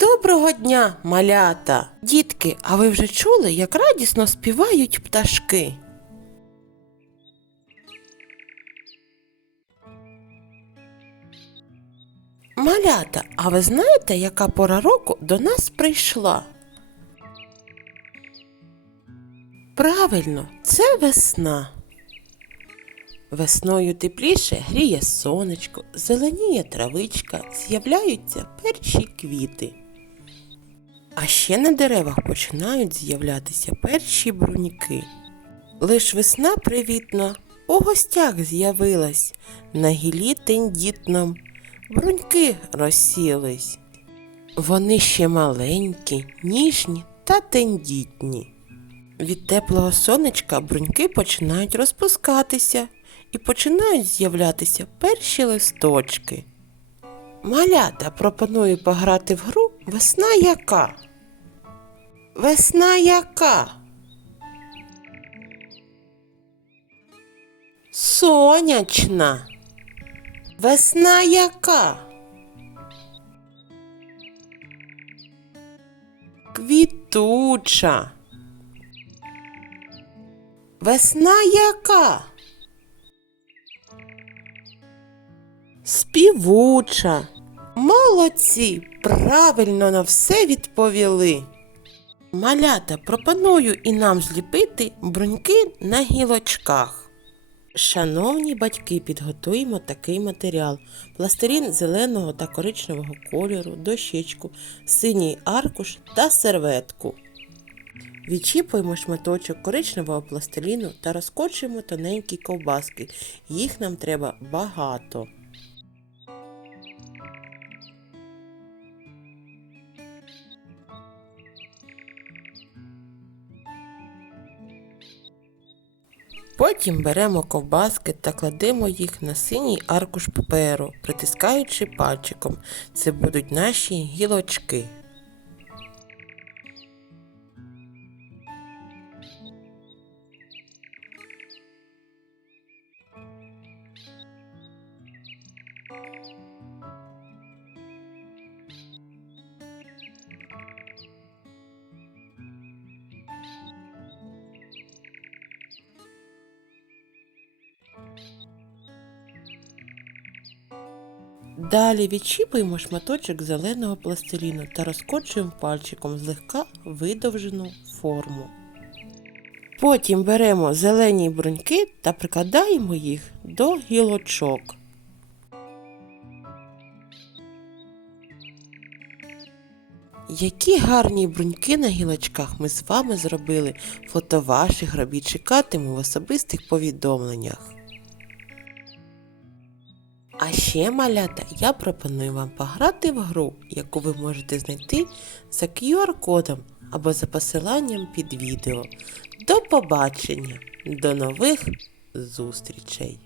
Доброго дня, малята! Дітки, а ви вже чули, як радісно співають пташки? Малята, а ви знаєте, яка пора року до нас прийшла? Правильно, це весна. Весною тепліше гріє сонечко, зеленіє травичка, з'являються перші квіти. А ще на деревах починають з'являтися перші бруньки. Лиш весна привітна у гостях з'явилась, на гілі тендітном бруньки розсілись. Вони ще маленькі, ніжні та тендітні. Від теплого сонечка бруньки починають розпускатися і починають з'являтися перші листочки. Малята пропоную пограти в гру Весна яка? Весна яка? Сонячна. Весна яка? Квітуча. Весна яка? Співуча. Молодці, правильно на все відповіли. Малята, пропоную і нам зліпити бруньки на гілочках. Шановні батьки, підготуємо такий матеріал: пластирін зеленого та коричневого кольору, дощечку, синій аркуш та серветку. Відчіпуємо шматочок коричневого пластиліну та розкочуємо тоненькі ковбаски. Їх нам треба багато. Потім беремо ковбаски та кладемо їх на синій аркуш паперу, притискаючи пальчиком. Це будуть наші гілочки. Далі відчіпуємо шматочок зеленого пластиліну та розкочуємо пальчиком злегка видовжену форму. Потім беремо зелені бруньки та прикладаємо їх до гілочок. Які гарні бруньки на гілочках ми з вами зробили. Фото ваших робіт чекатиму в особистих повідомленнях. А ще, малята, я пропоную вам пограти в гру, яку ви можете знайти за QR-кодом або за посиланням під відео. До побачення, до нових зустрічей!